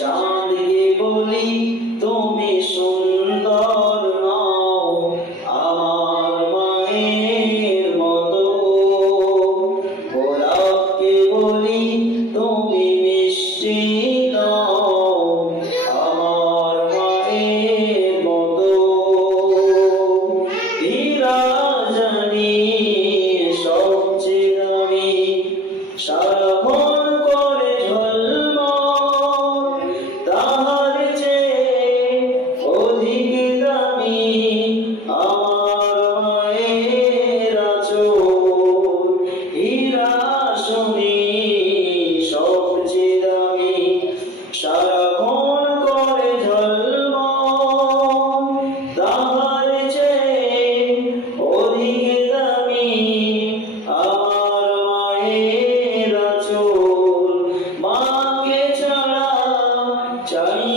চাঁদকে বলি তুমি সুন্দর নও আমার মায়ের মতো, গোলাপকে বলি তুমি মিষ্টি নও আমার মায়ের মতো। হীরা জানি সবচেয়ে দামি, সারাক্ষণ করে ঝলমল, তাহার চেয়ে অধিক দামি আমার মায়ের আঁচল। হীরা শুনি সবচেয়ে দামি, সারাক্ষণ করে ঝলমল, তাহার চেয়ে অধিক দামি আমার মায়ের আঁচল। মাকে ছাড়া চাই